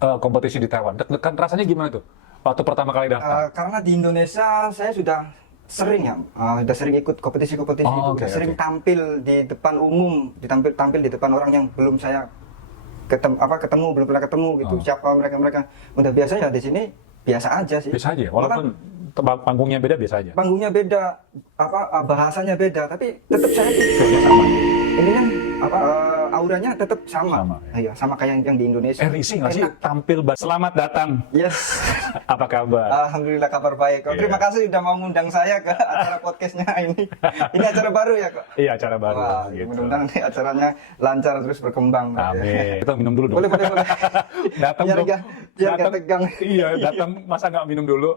kompetisi di Taiwan? Deg-degan rasanya gimana tuh? Waktu pertama kali daftar? Karena di Indonesia saya sudah sering ya, sudah sering ikut kompetisi-kompetisi itu, oke, sering tampil di depan umum, tampil di depan orang yang belum saya ketemu, belum pernah ketemu gitu. Siapa mereka udah biasa ya di sini biasa aja sih. Biasa aja, walaupun panggungnya beda biasa aja. Panggungnya beda, bahasanya beda, tapi tetap saya itu sama. Ini kan auranya tetap sama. Iya, sama kayak yang di Indonesia. Risih nggak sih tampil? Selamat datang. Yes. Apa kabar? Alhamdulillah kabar baik. Terima kasih sudah mau ngundang saya ke acara podcastnya ini. Ini acara baru ya kok? Iya, acara baru. Wah, gitu. Mudah-mudahan nanti acaranya lancar terus berkembang. Amin. Kita minum dulu dong. Boleh. Datang biar dong. nggak tegang. Iya, datang masa nggak minum dulu?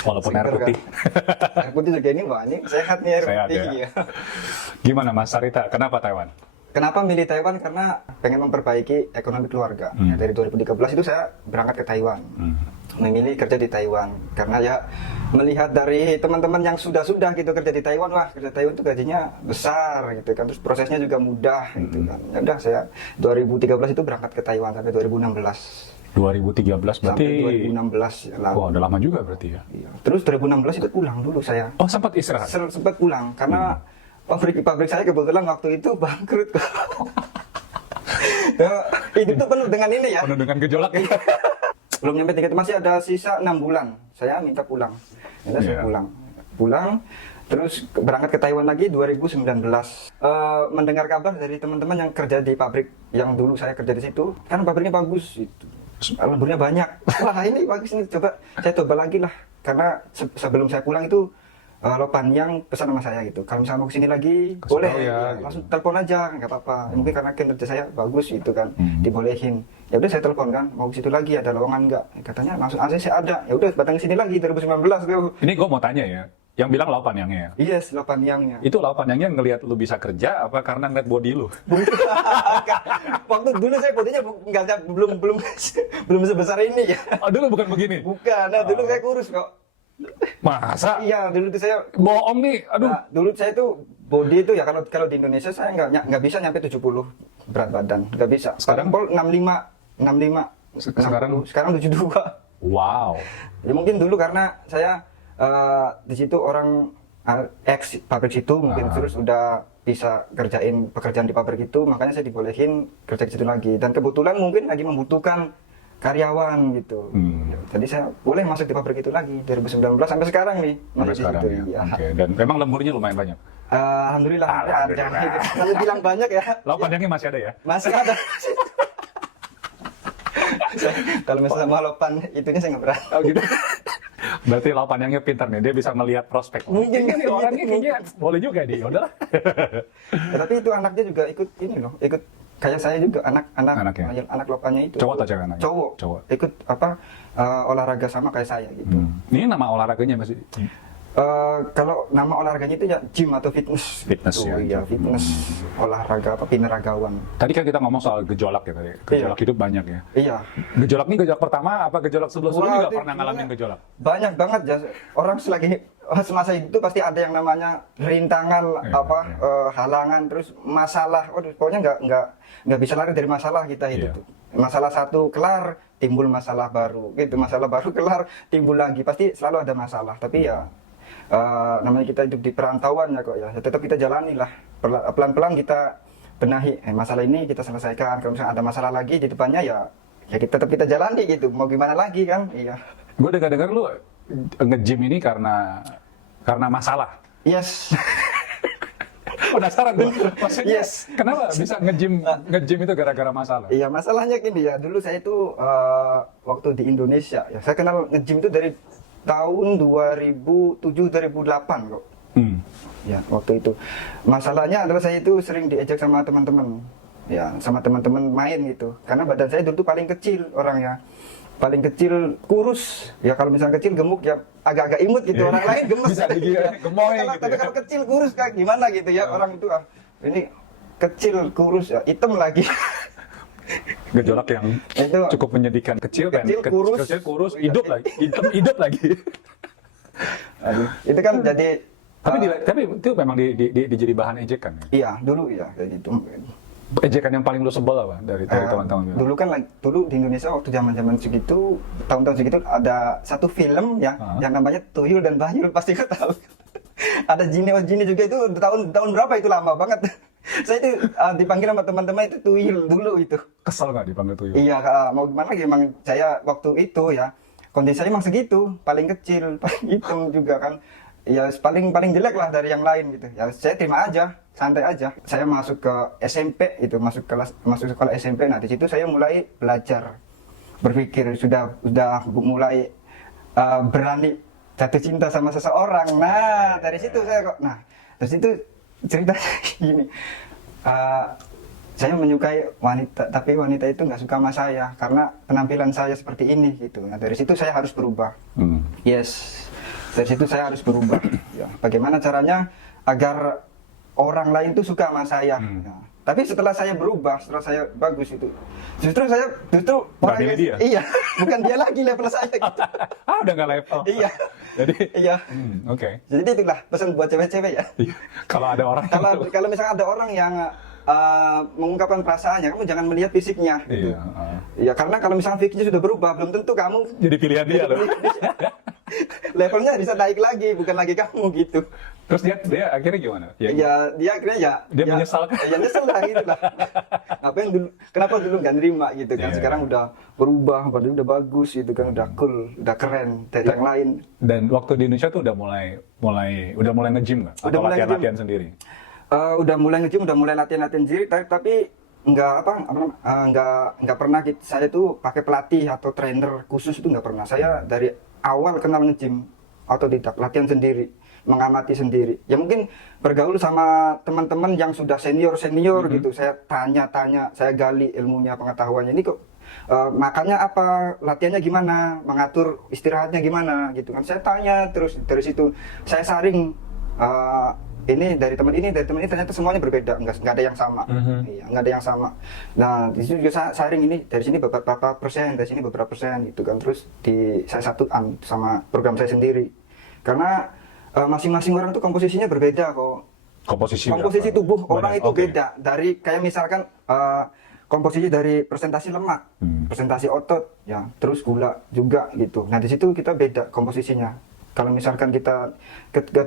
Walaupun air putih. Kan? Air putih juga ini wah ini sehat nih air Sehat, putih. ya. Ya. Gimana Mas Sarita? Kenapa Taiwan? Kenapa milih Taiwan? Karena pengen memperbaiki ekonomi keluarga. Dari 2013 itu saya berangkat ke Taiwan. Memilih kerja di Taiwan. Karena ya melihat dari teman-teman yang sudah gitu kerja di Taiwan, wah kerja Taiwan itu gajinya besar gitu kan. Terus prosesnya juga mudah gitu kan. Ya udah saya 2013 itu berangkat ke Taiwan sampai 2016. 2013 berarti Sampai 2016 ya, lalu. Wah, udah lama juga berarti ya. Iya. Terus 2016 itu pulang dulu saya. Oh, sempat istirahat. Sempat pulang karena pabrik saya kebetulan waktu itu bangkrut. Hidup tuh penuh dengan ini ya. Penuh dengan gejolak. Belum nyampe tiket, masih ada sisa 6 bulan. Saya minta pulang. Saya pulang. Terus berangkat ke Taiwan lagi 2019. Mendengar kabar dari teman-teman yang kerja di pabrik yang dulu saya kerja di situ, kan pabriknya bagus itu. Lemburnya banyak. Wah, ini bagus nih, saya coba lagi lah. Karena sebelum saya pulang itu Lopan yang pesan sama saya gitu. Kalau misalnya mau kesini lagi, boleh ya, gitu. langsung telepon aja, nggak apa-apa. Mungkin karena kinerja saya bagus gitu kan, dibolehin. Ya udah saya telepon kan, mau ke situ lagi ada lowongan nggak? Katanya langsung aja saya ada. Ya udah datang ke sini lagi 2019 tuh. Ini gue mau tanya ya, yang bilang Laupan Yangnya. Yes, Lopan Yangnya. Itu Laupan Yangnya ngelihat lu bisa kerja apa karena ngeliat body lu? Waktu dulu saya bodinya belum sebesar ini ya. Oh, dulu bukan begini? Bukan, nah dulu saya kurus kok. Masa? Iya, dulu tuh saya Bohong nih, aduh. Nah, dulu saya tuh body itu ya kalau di Indonesia saya nggak bisa nyampe 70 berat badan, nggak bisa. Sekarang 65. Sekarang 72. Wow. Ya mungkin dulu karena saya di situ orang ex pabrik situ mungkin terus udah bisa kerjain pekerjaan di pabrik itu, makanya saya dibolehin kerja di situ lagi. Dan kebetulan mungkin lagi membutuhkan karyawan gitu. Jadi saya boleh masuk di pabrik itu lagi 2019 sampai sekarang nih. Sampai sekarang ya. Ya. Oke. Dan memang lemburnya lumayan banyak. Alhamdulillah. Ada. Kalau bilang banyak ya. Laupan Yangnya masih ada ya? Masih ada. Kalau misalnya mau lopan itunya saya nggak pernah. Oh gitu. Berarti Laupan Yangnya pintar nih, dia bisa melihat prospek. Mungkin nih orangnya kayaknya boleh juga dia. Udahlah. Ya, tapi itu anaknya juga ikut ini loh, ikut kayak saya juga Anaknya? anak lopannya itu. Cowok atau cewek anaknya? Cowok. Ikut olahraga sama kayak saya gitu. Ini nama olahraganya masih? Kalau nama olahraganya itu ya gym atau fitness. Fitness ya. Iya, fitness. Olahraga binaragawan. Tadi kan kita ngomong soal gejolak ya tadi. Gejolak hidup banyak ya. Iya. Gejolak ini gejolak pertama apa gejolak sebelum-sebelumnya juga pernah ngalamin gejolak? Banyak banget ya. Orang semasa itu pasti ada yang namanya rintangan, halangan, terus masalah. Pokoknya nggak bisa lari dari masalah kita itu. Masalah satu kelar, timbul masalah baru. Gitu, masalah baru kelar, timbul lagi. Pasti selalu ada masalah. Tapi ya namanya kita hidup di perantauan ya kok ya. Tetap kita jalani lah. Pelan-pelan kita benahi. Masalah ini kita selesaikan. Kalau misalnya ada masalah lagi di depannya ya tetap kita jalani gitu. Mau gimana lagi kan? Iya. Gue dengar lu nge-gym ini karena masalah. Yes. Penasaran gue. Maksudnya Yes. kenapa bisa nge-gym itu gara-gara masalah? Iya, masalahnya gini ya. Dulu saya itu waktu di Indonesia ya. Saya kenal nge-gym itu dari tahun 2007-2008 kok. Ya, waktu itu. Masalahnya adalah saya itu sering diajak sama teman-teman. Ya, sama teman-teman main gitu. Karena badan saya dulu tuh paling kecil orangnya. Paling kecil kurus. Ya kalau misalnya kecil gemuk ya agak-agak imut gitu. Orang lain gemes. Bisa gemoy gitu. Tapi kalau kecil kurus kayak gimana gitu ya orang itu ini kecil kurus ya hitam lagi. Gejolak yang itu cukup menyedihkan. Kecil kurus, hidup lagi. Aduh, itu kan jadi tapi itu memang dijadi bahan ejekan ya? Iya, dulu ya kayak gitu. Ejekan yang paling lu sebel apa dari teman-teman? Dulu kan dulu di Indonesia waktu zaman segitu, tahun-tahun segitu ada satu film ya yang namanya Tuyul dan Bahyul, pasti kau tahu. Ada Jini juga itu tahun berapa itu, lama banget. Saya itu dipanggil sama teman-teman itu Tuyul dulu itu. Kesel nggak dipanggil Tuyul? Iya, mau gimana lagi, emang saya waktu itu ya kondisi saya emang segitu, paling kecil, paling hitam juga kan. Ya paling jelek lah dari yang lain gitu. Ya saya terima aja, santai aja. Saya masuk ke SMP itu, masuk sekolah SMP. Nah, di situ saya mulai belajar berpikir, sudah mulai berani jatuh cinta sama seseorang. Nah, dari situ ceritanya gini. Saya menyukai wanita, tapi wanita itu nggak suka sama saya karena penampilan saya seperti ini gitu. Nah, dari situ saya harus berubah. Yes. Dari situ saya harus berubah. Ya, bagaimana caranya agar orang lain tuh suka sama saya. Ya. Tapi setelah saya berubah, setelah saya bagus itu, justru orang yang, dia? Iya, bukan dia lagi level saya. Gitu. Udah nggak level. Iya. Jadi. Iya. Oke. Jadi itulah pesan buat cewek-cewek ya. Kalau ada orang. Kalau misalnya ada orang yang mengungkapkan perasaannya, kamu jangan melihat fisiknya. Gitu. Ya, karena kalau misalnya fisiknya sudah berubah, belum tentu kamu jadi pilihan dia loh. Levelnya bisa naik lagi, bukan lagi kamu gitu. Terus dia akhirnya gimana? Ya dia akhirnya dia menyesal kan? Ya nyesel lah gitu lah. Kenapa dulu nggak nerima gitu kan? Sekarang udah berubah, padahal udah bagus gitu kan, udah cool, udah keren dari yang lain. Dan waktu di Indonesia tuh udah mulai nge-gym nggak? Atau latihan sendiri? Udah mulai nge-gym, udah mulai latihan sendiri, tapi nggak pernah gitu. Saya tuh pakai pelatih atau trainer khusus itu nggak pernah. Saya dari awal kenal nge-gym otodidak, latihan sendiri, mengamati sendiri. Ya mungkin bergaul sama teman-teman yang sudah senior gitu. Saya tanya, saya gali ilmunya, pengetahuannya. Ini kok makannya apa, latihannya gimana, mengatur istirahatnya gimana gitu kan. Saya tanya terus, dari situ saya saring ini dari teman ini ternyata semuanya berbeda, nggak ada yang sama. Iya, nggak ada yang sama. Nah, di situ juga saring ini dari sini beberapa persen, dari sini beberapa persen gitu kan. Terus saya satukan sama program saya sendiri. Karena masing-masing orang tuh komposisinya berbeda kok. Komposisi tubuh orang itu beda. Dari kayak misalkan komposisi dari presentasi lemak, presentasi otot, ya, terus gula juga gitu. Nah, di situ kita beda komposisinya. Kalau misalkan kita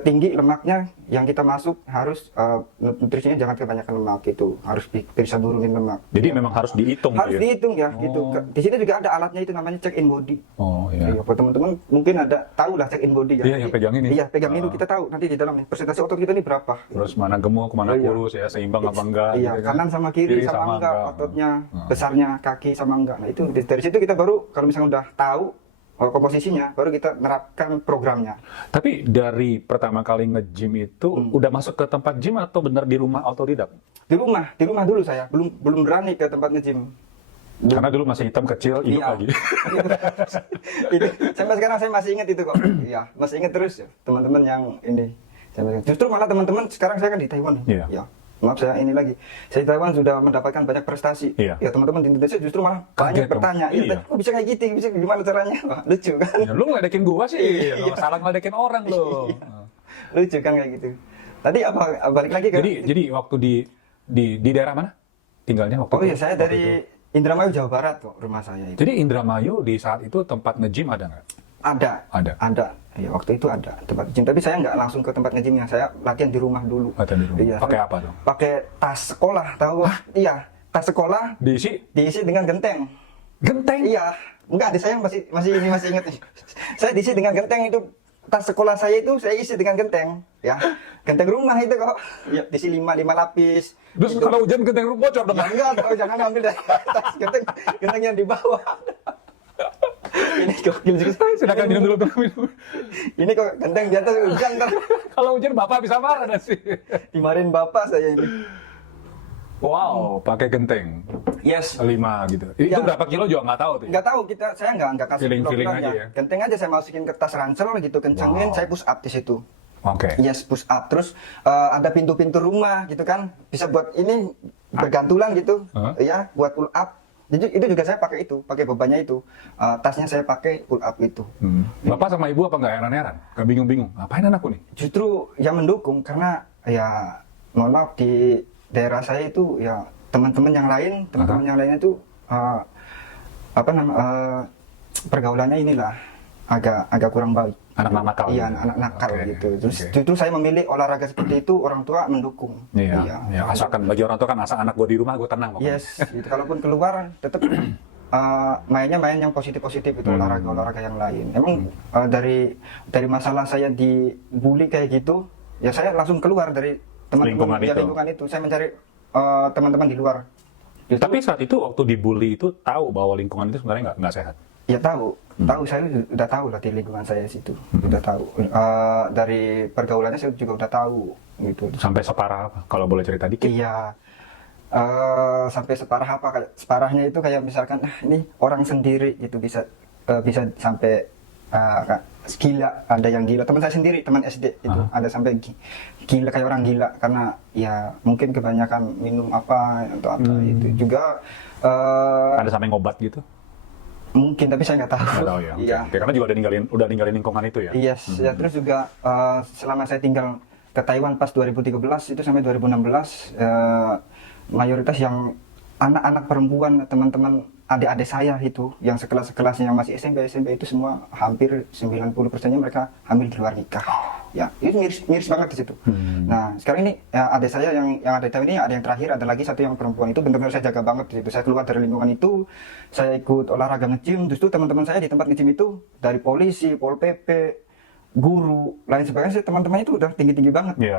tinggi lemaknya, yang kita masuk harus nutrisinya jangan kebanyakan lemak gitu, harus bisa nurunin lemak. Jadi memang harus dihitung. Harus dihitung ya, gitu. Di sini juga ada alatnya itu namanya check in body. Oh iya. Buat teman-teman mungkin ada tahu lah check in body ya. Iya, yang pegang ini. Iya, pegang ini kita tahu nanti di dalam presentasi otot kita ini berapa. Terus mana gemuk, mana kurus ya, seimbang apa enggak. Iya, gitu kan. kanan sama kiri sama enggak, ototnya, besarnya kaki sama enggak. Nah, itu dari situ kita baru kalau misalnya udah tahu komposisinya, baru kita menerapkan programnya. Tapi dari pertama kali nge-gym itu udah masuk ke tempat gym atau benar di rumah otodidak? Di rumah dulu saya, belum berani ke tempat nge-gym. Karena dulu masih hitam kecil, hidup lagi. Sampai sekarang saya masih ingat itu kok. Iya, masih ingat terus ya, teman-teman yang ini. Justru malah teman-teman sekarang saya kan di Taiwan. Iya. Ya. Maaf saya ini lagi. Saya di Taiwan sudah mendapatkan banyak prestasi. Iya. Ya teman-teman di Indonesia justru malah banyak bertanya. Iya. Kok bisa kayak gitu? Bisa gimana caranya? Wah, lucu kan? Ya, lu ngeledekin gua sih. Lu salah ngeledekin orang lo. Lucu kan kayak gitu. Tadi apa balik lagi kan? Jadi waktu di daerah mana tinggalnya waktu itu? Oh iya, saya dari Indramayu, Jawa Barat kok rumah saya itu. Jadi Indramayu di saat itu tempat nge-gym ada nggak? Ada. Ya, waktu itu ada tempat gym, tapi saya nggak langsung ke tempat nge-gymnya, saya latihan di rumah dulu. Latihan di rumah. Iya, pakai apa dong? Pakai tas sekolah, tahu? Iya, tas sekolah diisi dengan genteng. Genteng? Iya, enggak, saya masih ingat nih. Saya diisi dengan genteng itu. Tas sekolah saya itu saya isi dengan genteng, ya. Genteng rumah itu kok. Ya, diisi 5 lapis. Terus gitu. kalau hujan genteng rumah bocor dong? Ya, enggak, jangan ambil dari atas, genteng yang di bawah. Ini gokil sih. Silakan minum dulu. Ini kok genteng di atas hujan kan. Kalau hujan bapak bisa marah sih. Dimarahin bapak saya ini. Wow, pakai genteng. Yes. 5 gitu. Itu Ya. berapa kilo juga nggak tahu tuh. Nggak tahu, saya nggak kasih Feeling kilogram aja ya. Genteng aja saya masukin ke tas ransel gitu, kencengin, saya push up di situ. Oke. Yes, push up. Terus ada pintu-pintu rumah gitu kan, bisa buat ini bergantulan gitu. Ya, buat pull up. Jadi itu juga saya pakai itu, pakai bebannya itu. Tasnya saya pakai pull up itu. Bapak sama ibu apa nggak heran-heran? Nggak bingung-bingung? Ngapain anakku nih? Justru yang mendukung, karena ya mohon maaf di daerah saya itu ya teman-teman yang lainnya itu pergaulannya inilah agak kurang baik. Anak-anak nakal. Iya, anak nakal Oke. gitu. Terus Oke. justru saya memilih olahraga seperti itu, orang tua mendukung. Iya, ya, asalkan bagi orang tua kan asal anak gue di rumah gue tenang pokoknya. Yes, gitu. Kalaupun keluar tetap mainnya main yang positif-positif itu, olahraga yang lain. Emang dari masalah saya dibully kayak gitu, ya saya langsung keluar dari Lingkungan itu. lingkungan itu. Saya mencari teman-teman di luar. Justru, Tapi saat itu waktu dibully itu tahu bahwa lingkungan itu sebenarnya nggak sehat. ya tahu saya udah tahu lah di lingkungan saya situ, udah tahu. Dari pergaulannya saya juga udah tahu gitu. Sampai separah apa? Kalau boleh cerita dikit. Iya. Sampai separah apa? Kayak separahnya itu kayak misalkan ini orang sendiri itu bisa sampai gila, ada yang gila. Teman saya sendiri, teman SD itu ada sampai gila, kayak orang gila karena ya mungkin kebanyakan minum apa atau apa itu juga. Ada sampai ngobat gitu? Mungkin, tapi saya nggak tahu. Nggak tahu ya. Iya. Oke, karena juga udah ninggalin lingkungan itu ya. Yes, ya terus juga selama saya tinggal ke Taiwan pas 2013 itu sampai 2016 mayoritas yang anak-anak perempuan, teman-teman adik-adik saya itu yang sekelas-sekelasnya yang masih SMP itu semua hampir 90%-nya mereka hamil di luar nikah. Ya, itu miris banget di situ. Nah, sekarang ini ya, adik saya yang ada di Taiwan ini ada yang terakhir, ada lagi satu yang perempuan itu benar-benar saya jaga banget di situ. Saya keluar dari lingkungan itu, saya ikut olahraga nge-gym, terus teman-teman saya di tempat nge-gym itu dari polisi, Pol PP, guru, lain sebagainya, teman-teman itu udah tinggi-tinggi banget. Iya.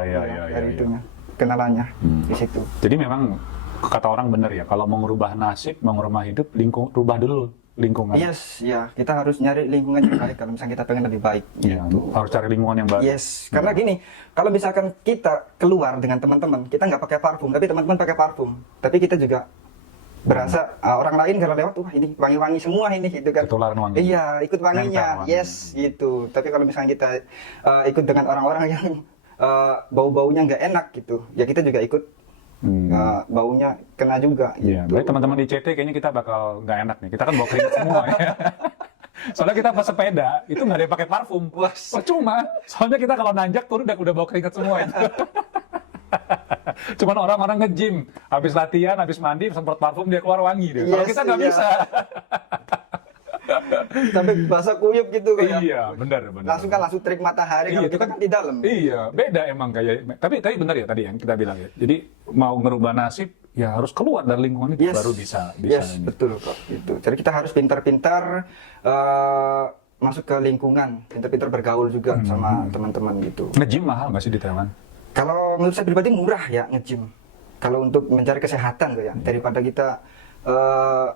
Dari itunya, kenalannya di situ. Jadi memang kata orang benar ya, kalau mau ngerubah nasib, mau ngerubah hidup, rubah dulu lingkungan. Yes, ya kita harus nyari lingkungan yang baik kalau misalnya kita pengen lebih baik. Iya, Gitu. harus cari lingkungan yang baru. Yes, karena gini, kalau misalkan kita keluar dengan teman-teman, kita nggak pakai parfum, tapi teman-teman pakai parfum, tapi kita juga berasa orang lain kalau lewat, wah ini wangi-wangi semua ini gitu kan. Ketularan wangi. Iya, ikut wanginya. Nempel wangi. Yes, gitu. Tapi kalau misalnya kita ikut dengan orang-orang yang bau-baunya nggak enak gitu, ya kita juga ikut baunya kena juga. Iya, Gitu. baik teman-teman di CT kayaknya kita bakal nggak enak nih. Kita kan bawa keringat semua ya. Soalnya kita pas sepeda itu nggak ada yang pakai parfum. Percuma. Soalnya kita kalau nanjak turun udah bawa keringat semua itu. Cuman orang-orang nge-gym, habis latihan, habis mandi, semprot parfum dia keluar wangi dia. Kalau Yes, kita nggak iya. bisa. Sampai basah kuyup gitu kayak. Iya, benar. Langsung terik matahari kalau kita kan di dalam. Iya, beda emang kayak. Tapi benar ya tadi yang kita bilang ya. Jadi mau ngerubah nasib ya harus keluar dari lingkungan itu baru bisa. Yes, ini. betul kok. Gitu. Jadi kita harus pintar-pintar masuk ke lingkungan, pintar-pintar bergaul juga sama teman-teman gitu. Nge-gym mahal nggak sih di Taiwan? Kalau menurut saya pribadi murah ya nge-gym. Kalau untuk mencari kesehatan tuh ya, daripada kita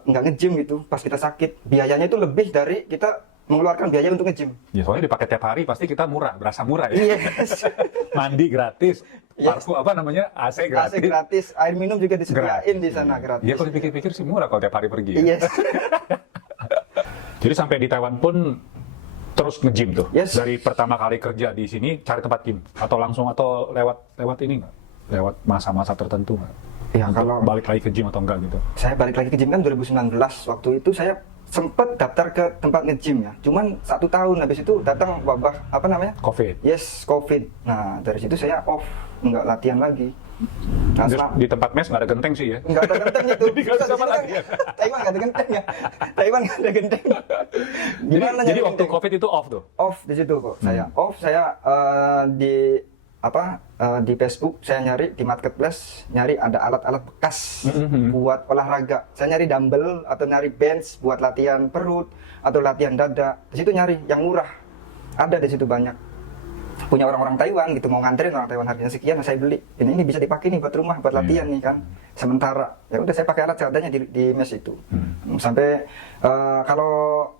nggak nge-gym gitu, pas kita sakit, biayanya itu lebih dari kita mengeluarkan biaya untuk nge-gym. Ya soalnya dipakai tiap hari pasti kita berasa murah ya. Yes. Mandi gratis, Yes. parfum AC gratis. AC gratis, air minum juga disediain di sana gratis. Iya kalau dipikir-pikir sih murah kalau tiap hari pergi. Ya. Yes. Jadi sampai di Taiwan pun terus nge-gym tuh. Yes. Dari pertama kali kerja di sini cari tempat gym atau langsung atau lewat ini nggak? Lewat masa-masa tertentu nggak? Ya kalau Balik lagi ke gym atau enggak gitu? saya balik lagi ke gym kan 2019, waktu itu saya sempat daftar ke tempat nge-gym ya. Cuman 1 tahun habis itu datang wabah apa namanya? COVID. Yes, COVID. Nah, dari situ saya off, nggak latihan lagi. Nah, Terus di tempat mes nggak ada genteng sih ya? nggak ada genteng itu. Jadi nggak bisa Kan latihan. Taiwan nggak ada genteng ya. Taiwan nggak ada genteng. Gimana Jadi nyari waktu genteng? COVID itu off tuh? Off di situ kok. Saya di Facebook saya nyari di marketplace, nyari ada alat-alat bekas buat olahraga. Saya nyari dumbbell atau nyari bench buat latihan perut atau latihan dada. Di situ nyari yang murah. Ada di situ banyak. Punya orang-orang Taiwan gitu, mau nganterin orang Taiwan harganya sekian, saya beli. Ini bisa dipakai nih buat rumah, buat latihan nih kan. Sementara ya udah saya pakai alat seadanya di mes itu. Sampai kalau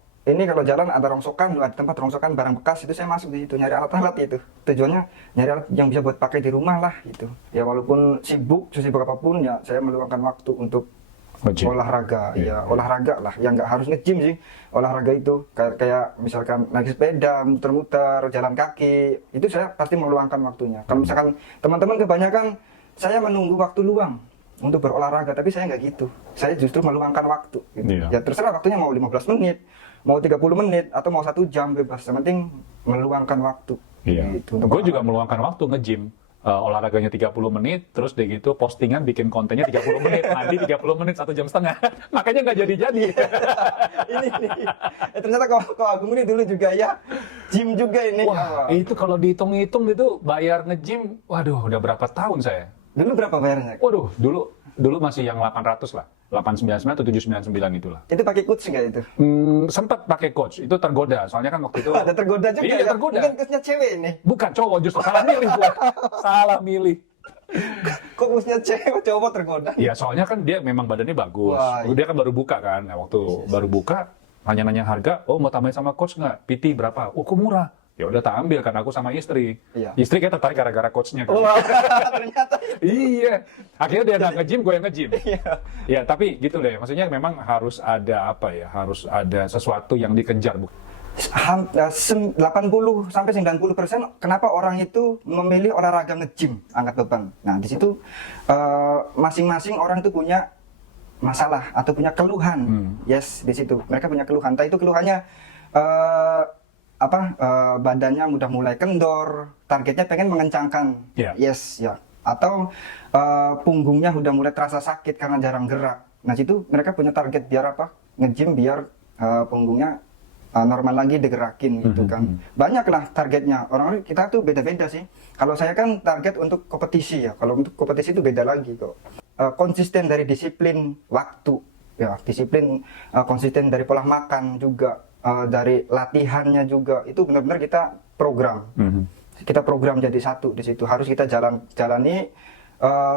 jalan ada rongsokan, ada tempat rongsokan barang bekas itu saya masuk di situ nyari alat-alat itu. Tujuannya nyari alat yang bisa buat pakai di rumah lah gitu. Ya walaupun sibuk apapun ya saya meluangkan waktu untuk olahraga. Ya olahraga lah, yang nggak harus nge-gym sih. Olahraga itu kayak misalkan naik sepeda, muter-muter, jalan kaki, itu saya pasti meluangkan waktunya. Kalau misalkan teman-teman kebanyakan saya menunggu waktu luang untuk berolahraga, tapi saya nggak gitu. Saya justru meluangkan waktu. Gitu. Ya terserah waktunya mau 15 menit, mau 30 menit, atau mau 1 jam bebas. Yang penting meluangkan waktu. Iya. Gitu, Gue juga meluangkan waktu nge-gym. olahraganya 30 menit, terus deh gitu postingan bikin kontennya 30 menit, mandi 30 menit, 1,5 jam. Makanya nggak jadi-jadi. Ini ternyata kok Agung ini dulu juga ya gym juga ini. Wah, itu kalau dihitung-hitung itu bayar nge-gym, waduh udah berapa tahun saya? Dulu berapa bayarnya? Waduh, dulu masih yang 800 lah. 899 atau 799 itulah. Itu pakai coach nggak itu? Sempat pakai coach, itu tergoda. Soalnya kan waktu itu Ada tergoda juga iya, ya? tergoda. Mungkin coachnya cewek ini. Bukan cowok, justru salah milih gua. Salah milih. Kok coachnya cewek, cowok tergoda? Ya soalnya kan dia memang badannya bagus. Wah, iya. Dia kan baru buka kan. Nah, waktu baru buka, nanya-nanya harga, oh mau tambahin sama coach nggak? PT berapa? Oh kok murah? Ya udah tak ambil kan aku sama istri. Iya. Istri kayak tertarik gara-gara coachnya kan. Wah, ternyata. Iya. Akhirnya dia nggak nge-gym, gue yang nge-gym. Iya. Ya tapi gitu deh. Maksudnya memang harus ada apa ya? Harus ada sesuatu yang dikejar. 80 sampai 90% kenapa orang itu memilih olahraga nge-gym, angkat beban. Nah, di situ masing-masing orang itu punya masalah atau punya keluhan. Yes, di situ. Mereka punya keluhan. Entah itu keluhannya badannya udah mulai kendor, targetnya pengen mengencangkan. Yeah. Yes, ya. Atau punggungnya udah mulai terasa sakit karena jarang gerak. Nah, situ mereka punya target biar apa? Nge-gym biar punggungnya normal lagi digerakin gitu kan. Banyak lah targetnya. Orang kita tuh beda-beda sih. Kalau saya kan target untuk kompetisi ya. Kalau untuk kompetisi itu beda lagi kok. Konsisten dari disiplin waktu ya, disiplin konsisten dari pola makan juga, dari latihannya juga. Itu benar-benar kita program. Kita program jadi satu di situ. Harus kita jalani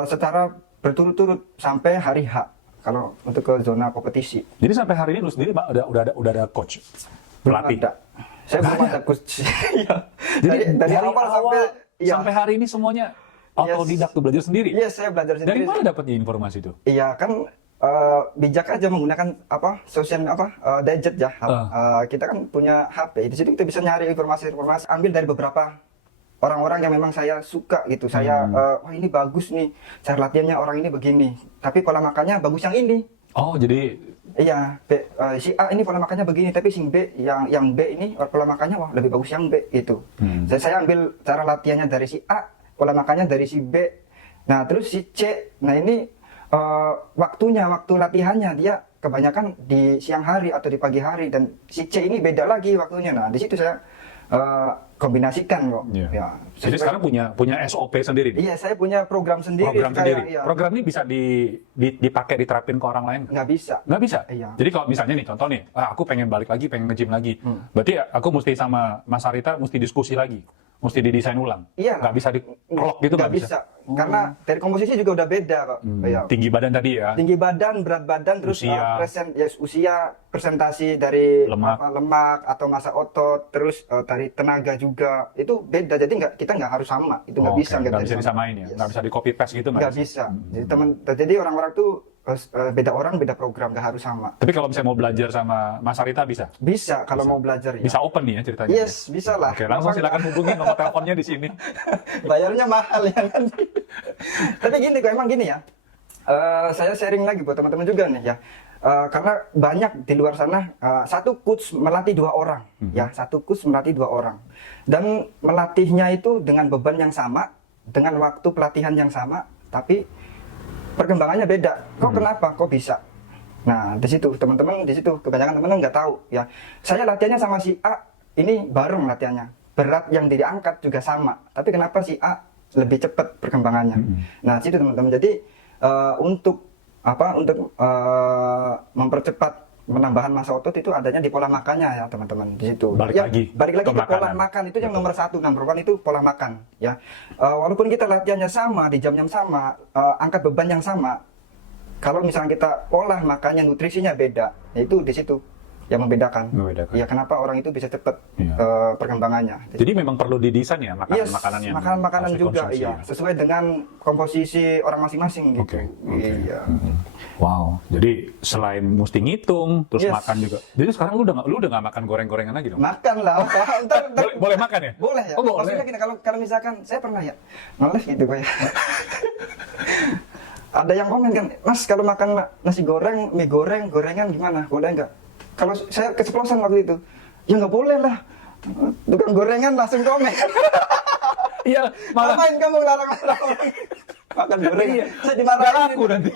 secara berturut-turut sampai hari H. Kalau untuk ke zona kompetisi. Jadi sampai hari ini lu sendiri udah ada coach? Pelatih? Ada. Saya belum ada coach. Iya. Jadi dari awal sampai iya. sampai hari ini semuanya autodidak tuh belajar sendiri? Iya, saya belajar sendiri. Dari mana dapatnya informasi itu? Iya, kan bijak aja menggunakan gadget ya. Kita kan punya HP. Di situ kita bisa nyari informasi-informasi, ambil dari beberapa orang-orang yang memang saya suka gitu. Saya wah ini bagus nih, cara latihannya orang ini begini. Tapi pola makannya bagus yang ini. Oh, jadi Iya, si A ini pola makannya begini, tapi si B yang B ini pola makannya wah lebih bagus yang B itu. Saya ambil cara latihannya dari si A, pola makannya dari si B. Nah, terus si C. Nah, ini waktu latihannya dia kebanyakan di siang hari atau di pagi hari, dan si C ini beda lagi waktunya. Nah, di situ saya kombinasikan kok. Iya. Ya. Jadi sekarang punya SOP sendiri nih? Iya, saya punya program sendiri. Program sendiri. Iya. Program ini bisa dipakai, diterapin ke orang lain? Nggak bisa. Nggak bisa? Iya. Jadi kalau misalnya nih, contoh nih, aku pengen balik lagi, pengen nge-gym lagi. Berarti aku mesti sama Mas Arita, mesti diskusi lagi? Mesti didesain ulang? Iya. Nggak bisa di-clock gitu? Nggak bisa. Karena dari komposisi juga udah beda kok. Iya. Tinggi badan tadi ya? Tinggi badan, berat badan, terus Usia. usia, presentasi dari Lemak. lemak atau massa otot, terus dari tenaga juga. Itu beda, jadi kita nggak harus sama. Itu nggak bisa. Nggak bisa disamain ya? Yes. Nggak bisa di-copy paste gitu? Nggak bisa. Jadi orang-orang tuh beda orang, beda program, nggak harus sama. Tapi kalau misalnya mau belajar sama Mas Arita bisa? Bisa kalau mau belajar ya. Bisa open nih ya ceritanya? Yes, bisa lah. Oke, langsung silakan hubungi nomor teleponnya di sini. Bayarnya mahal ya kan. Tapi gini kok, emang gini ya. Saya sharing lagi buat teman-teman juga nih ya. Karena banyak di luar sana satu coach melatih 2 orang ya, satu coach melatih 2 orang, dan melatihnya itu dengan beban yang sama, dengan waktu pelatihan yang sama, tapi perkembangannya beda. Kok kenapa? Kok bisa? Nah, di situ teman-teman, di situ kebanyakan teman-teman nggak tahu ya. Saya latihannya sama si A, ini bareng latihannya. Berat yang diangkat juga sama. Tapi kenapa si A lebih cepat perkembangannya? Nah, situ teman-teman. Jadi untuk mempercepat penambahan massa otot itu adanya di pola makannya ya teman-teman, di situ. Balik lagi ke pola makan, itu yang nomor 1, number 1 itu pola makan ya. Walaupun kita latihannya sama, di jam yang sama, angkat beban yang sama, kalau misalnya kita pola makannya, nutrisinya beda, ya itu di situ yang membedakan. Ya, kenapa orang itu bisa cepat perkembangannya. Jadi memang perlu didesain ya makanannya. Makanan juga iya, sesuai dengan komposisi orang masing-masing gitu. Iya. Wow. Jadi selain mesti ngitung, terus makan juga. Jadi sekarang lu udah nggak makan goreng-gorengan lagi dong? Makan lah. Boleh makan ya? Boleh ya. Oh, boleh. Maksudnya gini, kalau misalkan saya pernah ya ngeles gitu kok ya. Ada yang komen kan, Mas kalau makan nasi goreng, mie goreng, gorengan gimana? Boleh nggak? Kalau saya keceplosan waktu itu, ya nggak boleh lah. Tukang gorengan langsung komen. Iya, malah Ngapain kamu larang-larang orang makan goreng? Iya. Saya nggak dimarahin. laku nanti.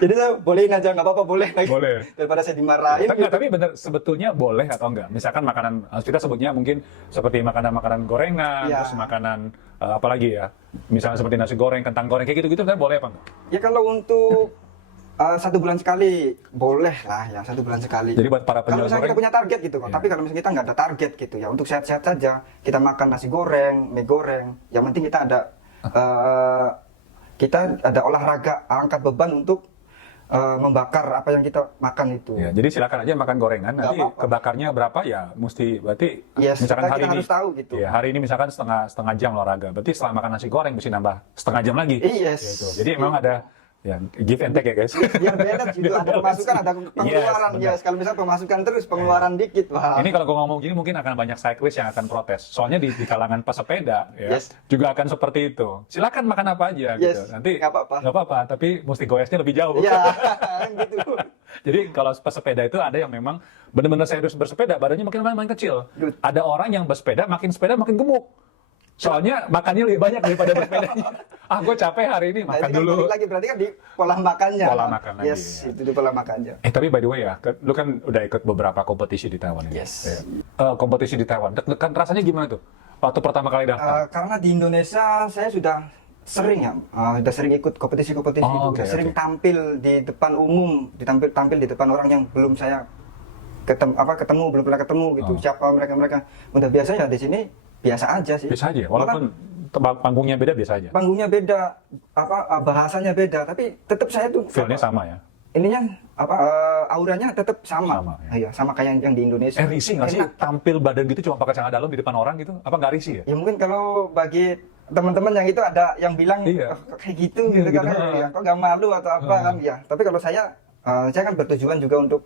Jadi saya bolehin aja, nggak apa-apa, boleh. Boleh. Daripada saya dimarahin. Enggak, tapi bener sebetulnya boleh atau enggak? Misalkan makanan kita sebutnya mungkin seperti makanan-makanan gorengan, Iya. terus makanan apa lagi ya? Misalnya seperti nasi goreng, kentang goreng kayak gitu-gitu sebenarnya boleh apa enggak? Ya kalau untuk 1 bulan sekali boleh lah ya, 1 bulan sekali. Jadi buat para Kalau penjual misalnya goreng, kita punya target gitu kok, Iya. tapi kalau misalnya kita nggak ada target gitu ya, untuk sehat-sehat saja, kita makan nasi goreng, mie goreng, yang penting kita ada olahraga, angkat beban untuk membakar apa yang kita makan itu. ya, jadi silakan aja makan gorengan. Nggak Nanti apa-apa. kebakarnya berapa ya? Mesti berarti Yes, misalkan kita hari ini, harus tahu gitu. ya, hari ini misalkan setengah jam olahraga. Berarti setelah makan nasi goreng mesti nambah setengah jam lagi. Yes. Gitu. Jadi memang ada ya give and take ya guys. Biar balance gitu, ada pemasukan, ada pengeluaran. benar. Yes, kalau misalnya pemasukan terus, pengeluaran dikit, wah. Ini kalau gue ngomong gini mungkin akan banyak cyclist yang akan protes. Soalnya di kalangan pesepeda ya, Yes. juga akan seperti itu. Silakan makan apa aja Yes, gitu. Nanti nggak apa-apa. nggak apa-apa, tapi mesti goesnya lebih jauh. Ya, gitu. Jadi kalau pesepeda itu ada yang memang benar-benar serius bersepeda, badannya makin kecil. Good. Ada orang yang bersepeda makin gemuk. Soalnya makannya lebih banyak daripada bersepedanya. Gue capek hari ini, Nah, makan ini kan dulu. balik lagi berarti kan di pola makannya. Pola makan lagi, Yes, ya. itu di pola makannya. Tapi by the way ya, lu kan udah ikut beberapa kompetisi di Taiwan ini. Yes. Ya. Kompetisi di Taiwan, deg-degan rasanya gimana tuh? Waktu pertama kali daftar? Karena di Indonesia saya sudah sering ya, sudah sering ikut kompetisi-kompetisi Oh, itu, oke, sudah sering oke. tampil di depan umum, tampil di depan orang yang belum saya ketemu, belum pernah ketemu gitu. Oh. Siapa mereka? Udah biasa ya di sini biasa aja sih. Biasa aja, walaupun panggungnya beda biasa aja. Panggungnya beda, bahasanya beda, tapi tetap saya tuh Feel-nya sama ya. ininya auranya tetap sama. Sama, ya. Iya, sama kayak yang di Indonesia. Risih nggak sih Enak. tampil badan gitu cuma pakai celana dalam di depan orang gitu? Apa nggak risih ya? Ya mungkin kalau bagi teman-teman yang itu ada yang bilang Iya. "Oh, kok kayak gitu Iya, gitu gitu. kan ya, kok nggak malu atau apa kan ya. Tapi kalau saya kan bertujuan juga untuk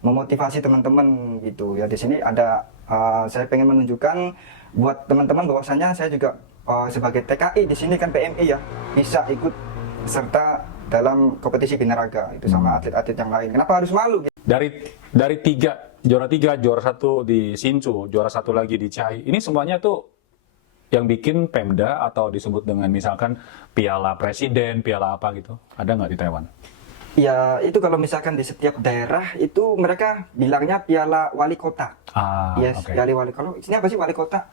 memotivasi teman-teman gitu ya. Di sini ada saya pengen menunjukkan buat teman-teman bahwasanya saya juga sebagai TKI di sini kan PMI ya bisa ikut serta dalam kompetisi binaraga itu sama atlet-atlet yang lain. Kenapa harus malu? Gitu? Dari juara tiga, juara satu di Hsinchu, juara satu lagi di Chiayi. Ini semuanya tuh yang bikin Pemda atau disebut dengan misalkan piala presiden, piala apa gitu. Ada nggak di Taiwan? Ya itu kalau misalkan di setiap daerah itu mereka bilangnya piala wali kota. Yes, oke. piala wali. Kalau sini apa sih wali kota?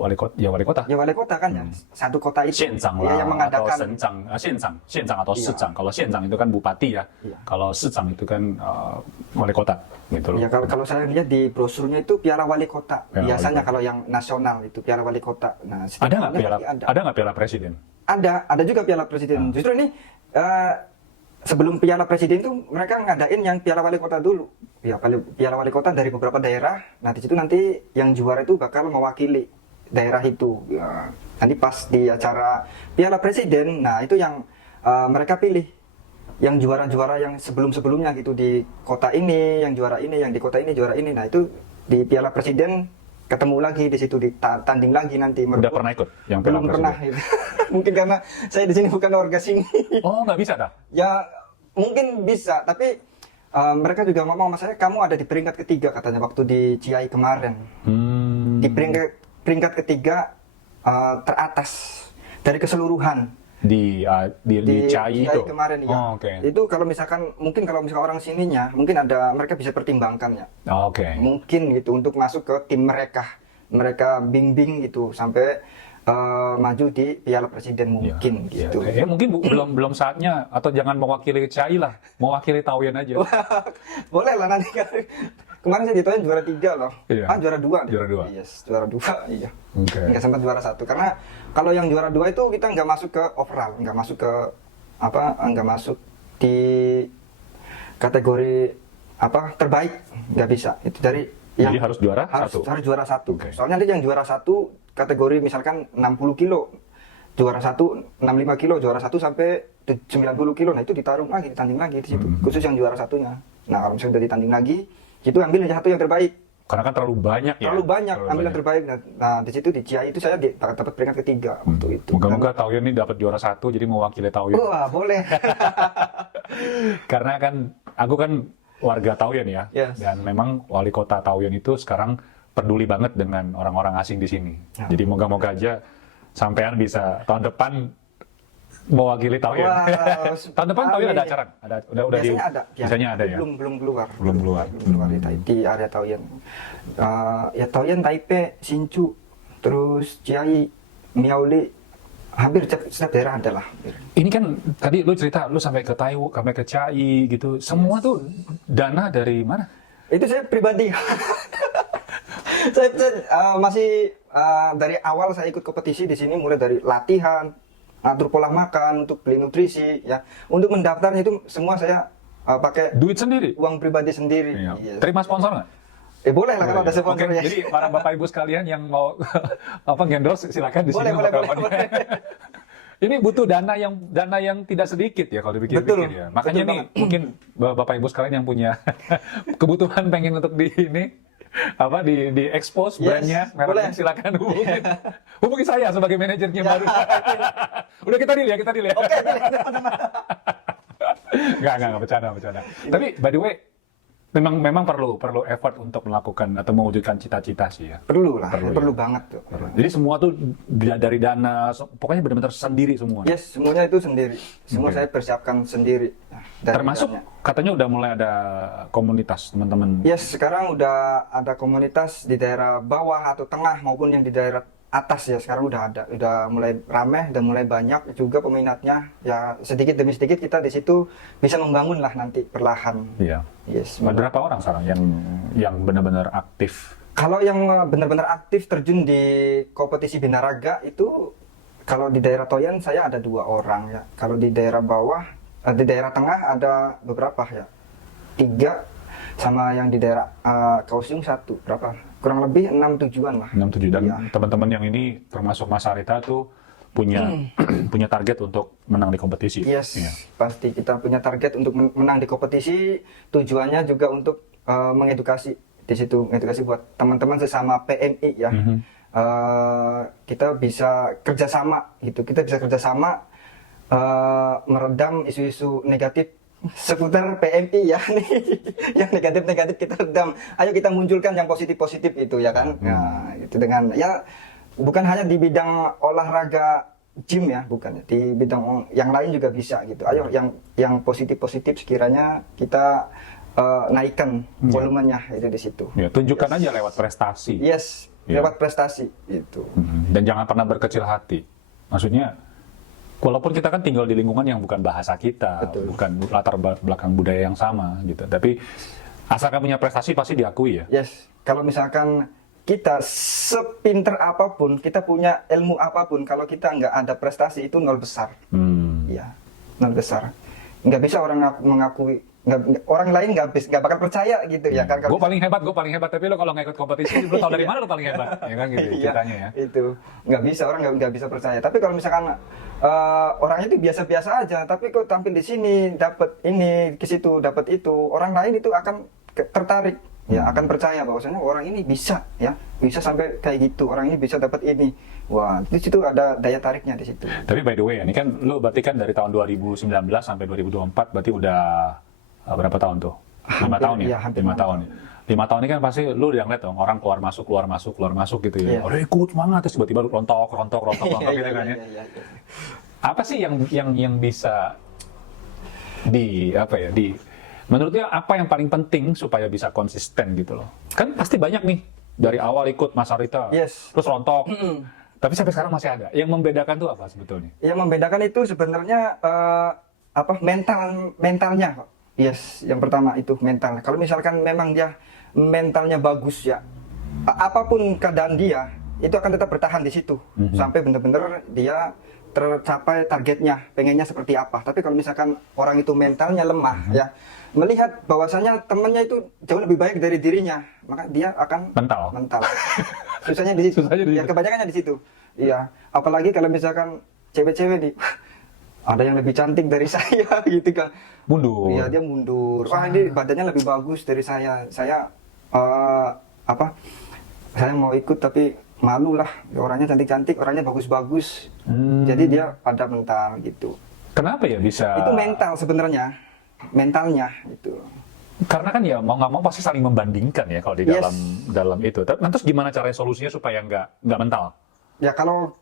Wali kota, ya wali kota. Ya wali kota kan ya. Satu kota itu Xiancang ya, lah, yang atau mengadakan. Xiancang atau Iya. Secang. Kalau Xiancang itu kan bupati ya. Iya. Kalau Secang itu kan wali kota gitu loh. Ya kalau saya lihat di brosurnya itu piala wali kota. Piala Biasanya wali kota. kalau yang nasional itu piala wali kota. Nah, setiap Ada nggak tahunnya piala? pasti Ada nggak piala presiden? Ada juga piala presiden. Justru ini sebelum piala presiden itu mereka ngadain yang piala wali kota dulu. Ya, piala wali kota dari beberapa daerah. Nah, di situ nanti yang juara itu bakal mewakili daerah itu. Ya, nanti pas di acara piala presiden, nah itu yang mereka pilih. Yang juara-juara yang sebelum-sebelumnya gitu di kota ini, yang juara ini, yang di kota ini juara ini. Nah, itu di piala presiden ketemu lagi di situ ditanding lagi nanti. Udah pernah ikut yang piala Belum presiden? pernah. Gitu. Mungkin karena saya di sini bukan warga sini. Oh, nggak bisa dah? Ya mungkin bisa, tapi mereka juga ngomong sama saya, kamu ada di peringkat ketiga katanya waktu di Chiayi kemarin. Di peringkat ketiga teratas dari keseluruhan Di Chiayi itu? kemarin ya. Oh, oke. Itu kalau misalkan orang sininya mungkin ada mereka bisa pertimbangkan ya. Oh, oke. Mungkin gitu untuk masuk ke tim mereka bimbing gitu sampai maju di piala presiden mungkin Ya, gitu. ya. Mungkin belum saatnya atau jangan mewakili Chiayi lah, mewakili Taoyuan aja. Boleh lah nanti kan. Kemarin saya ditanya juara 3 loh. Iya. Juara 2. Juara 2. Yes, juara 2. Iya. Oke. Nggak sempat juara 1 karena kalau yang juara 2 itu kita nggak masuk ke overall, nggak masuk ke nggak masuk di kategori terbaik, nggak bisa. Itu dari Jadi harus juara satu. Harus juara 1. Oke. Soalnya nanti yang juara 1 kategori misalkan 60 kilo. Juara 1 65 kilo, juara 1 sampai 90 kilo. Nah, itu ditanding lagi di situ. Khusus yang juara satunya. Nah, kalau misalnya udah ditanding lagi, itu ambil yang satu yang terbaik. Karena kan terlalu banyak ya. Terlalu banyak, ambil yang terbaik. Nah, di situ di Chiayi itu saya dapat peringkat ketiga waktu itu. Moga-moga Taoyuan ini dapat juara 1 jadi mewakili Taoyuan. Wah, boleh. Karena kan aku kan warga Taoyuan ya. Yes. Dan memang wali kota Taoyuan itu sekarang peduli banget dengan orang-orang asing di sini. Jadi moga-moga aja sampean bisa tahun depan mewakili Taoyuan. Wah, Tahun depan Taoyuan ada amin. acara? Udah Biasanya ada. Ya. Biasanya ada ya? Belum keluar. Belum keluar. Di area Taoyuan. Ya Taoyuan, Taipei, Hsinchu, terus Chiayi, Miaoli, hampir setiap daerah ada lah. Ini kan tadi lu cerita lu sampai ke Taiwan, sampai ke Chiayi gitu. Semua tuh dana dari mana? Itu saya pribadi. saya masih dari awal saya ikut kompetisi di sini, mulai dari latihan, atur pola makan, untuk beli nutrisi, ya. Untuk mendaftarnya itu semua saya pakai Duit sendiri? uang pribadi sendiri. Iya. Yes. Terima sponsor nggak? Boleh lah kalau ada sponsor. Oke, ya. jadi para bapak ibu sekalian yang mau ngendorse silakan di sini. Boleh. Ini butuh dana yang tidak sedikit ya kalau dipikir-pikir Betul. ya. Makanya Betul nih mungkin bapak ibu sekalian yang punya kebutuhan pengen untuk di expose Yes, brandnya, mereknya, boleh. silakan hubungi saya sebagai manajernya baru. Udah kita deal ya. Oke, Nggak bercanda. Tapi by the way, memang perlu effort untuk melakukan atau mewujudkan cita-cita sih ya. perlu lah, Perlu, perlu ya. banget tuh. Jadi semua tuh dari dana, pokoknya benar-benar sendiri semua. Yes, semuanya itu sendiri. Semua Oke. saya persiapkan sendiri. Dari Termasuk dananya. katanya udah mulai ada komunitas teman-teman. Yes, sekarang udah ada komunitas di daerah bawah atau tengah maupun yang di daerah atas ya. Sekarang udah ada, udah mulai ramai dan mulai banyak juga peminatnya. Ya sedikit demi sedikit kita di situ bisa membangun lah nanti perlahan. Iya. Yes. Berapa orang sekarang yang benar-benar aktif? Kalau yang benar-benar aktif terjun di kompetisi binaraga itu, kalau di daerah Taoyuan saya ada 2 orang ya. Kalau di daerah bawah, di daerah tengah ada beberapa ya, 3, sama yang di daerah Kaohsiung 1, berapa? Kurang lebih 6-7an lah. 6-7 dan Iya. teman-teman yang ini termasuk Mas Arita tuh punya target untuk menang di kompetisi. Yes, Iya. pasti kita punya target untuk menang di kompetisi. Tujuannya juga untuk mengedukasi di situ, mengedukasi buat teman-teman sesama PMI ya. Kita bisa kerjasama gitu, kita bisa kerjasama meredam isu-isu negatif seputar PMI ya nih. Yang negatif-negatif kita redam. Ayo kita munculkan yang positif-positif itu ya kan. Nah, itu dengan ya bukan hanya di bidang olahraga gym ya, bukan. Di bidang yang lain juga bisa gitu. Ayo yang positif-positif sekiranya kita naikkan volumenya itu di situ. Ya, tunjukkan aja lewat prestasi. Yes, Ya. lewat prestasi itu. Dan jangan pernah berkecil hati. Maksudnya, walaupun kita kan tinggal di lingkungan yang bukan bahasa kita, Betul. bukan latar belakang budaya yang sama gitu. Tapi asalkan punya prestasi pasti diakui ya. Yes, kalau misalkan kita sepinter apapun, kita punya ilmu apapun, kalau kita nggak ada prestasi itu nol besar. Iya, nol besar. Nggak bisa orang mengakui, orang lain nggak bakal percaya gitu ya kan. Gue paling hebat, tapi lo kalau nggak ikut kompetisi, lo tau dari mana lo paling hebat, ya kan gitu Iya, ceritanya ya. itu nggak bisa, orang nggak bisa percaya. Tapi kalau misalkan orangnya itu biasa-biasa aja, tapi kok tampil di sini dapat ini, ke situ dapat itu, orang lain itu akan tertarik, ya akan percaya bahwasanya orang ini bisa ya, bisa sampai kayak gitu, orang ini bisa dapat ini. Wah, di situ ada daya tariknya di situ. Tapi by the way, ini kan lo berarti kan dari tahun 2019 sampai 2024, berarti udah berapa tahun tuh? 5 tahun ya? Iya, hampir 5 tahun. 5 tahun ini kan pasti lu udah ngeliat dong, orang keluar masuk gitu ya. Iya. Udah ikut semangat, terus tiba-tiba lu rontok gitu Iya, kan ya. iya. Apa sih yang bisa menurutnya apa yang paling penting supaya bisa konsisten gitu loh? Kan pasti banyak nih dari awal ikut Mas Arita, Yes. terus rontok. Tapi sampai sekarang masih ada. Yang membedakan tuh apa sebetulnya? Yang membedakan itu sebenarnya mentalnya kok. Yes, yang pertama itu mental. Kalau misalkan memang dia mentalnya bagus ya, apapun keadaan dia itu akan tetap bertahan di situ sampai benar-benar dia tercapai targetnya, pengennya seperti apa. Tapi kalau misalkan orang itu mentalnya lemah ya, melihat bahwasanya temannya itu jauh lebih baik dari dirinya, maka dia akan mental. Susahnya di situ. Susahnya di Ya situ. kebanyakannya di situ. Iya, apalagi kalau misalkan cewek-cewek nih ada yang lebih cantik dari saya gitu kan. Mundur. Iya, dia mundur. Wah, ini badannya lebih bagus dari saya. Saya saya mau ikut tapi malu lah. Orangnya cantik-cantik, orangnya bagus-bagus. Jadi dia ada mental gitu. Kenapa ya bisa? Itu mental sebenarnya. Mentalnya itu. Karena kan ya mau nggak mau pasti saling membandingkan ya kalau di Yes. dalam itu. Nah, terus gimana caranya solusinya supaya nggak mental? Ya kalau